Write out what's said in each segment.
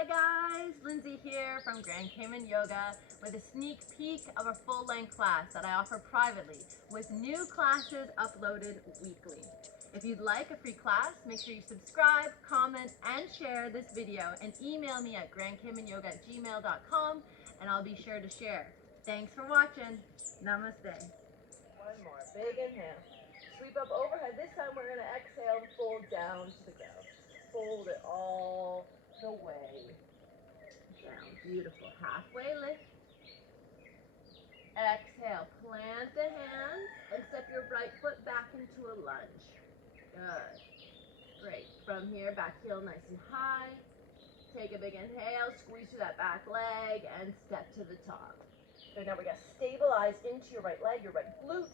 Hi guys, Lindsay here from Grand Cayman Yoga with a sneak peek of a full-length class that I offer privately with new classes uploaded weekly. If you'd like a free class, make sure you subscribe, comment, and share this video and email me at grandcaymanyoga@gmail.com and I'll be sure to share. Thanks for watching. Namaste. One more, big inhale. Sweep up overhead. This time we're going to exhale and fold down to the ground. Fold it all the way down. Beautiful. Halfway lift. Exhale. Plant the hands and step your right foot back into a lunge. Good. Great. From here, back heel nice and high. Take a big inhale. Squeeze through that back leg and step to the top. Good. Now we're going to stabilize into your right leg, your right glute.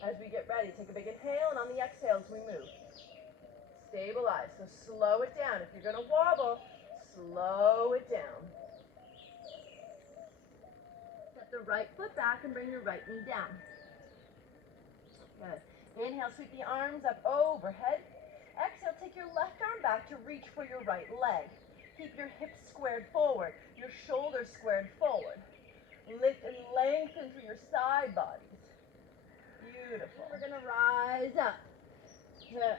As we get ready, take a big inhale, and on the exhales, we move. Stabilize, so slow it down. If you're going to wobble, slow it down. Step the right foot back and bring your right knee down. Good. Inhale, sweep the arms up overhead. Exhale, take your left arm back to reach for your right leg. Keep your hips squared forward, your shoulders squared forward. Lift and lengthen through your side bodies. Beautiful. We're going to rise up. Good.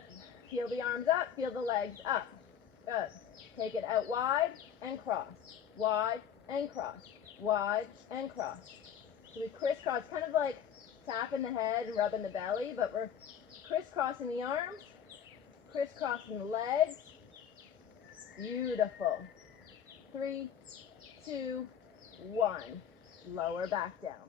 Feel the arms up, feel the legs up. Good. Take it out wide and cross. Wide and cross. Wide and cross. So we crisscross, kind of like tapping the head and rubbing the belly, but we're crisscrossing the arms, crisscrossing the legs. Beautiful. 3, 2, 1. Lower back down.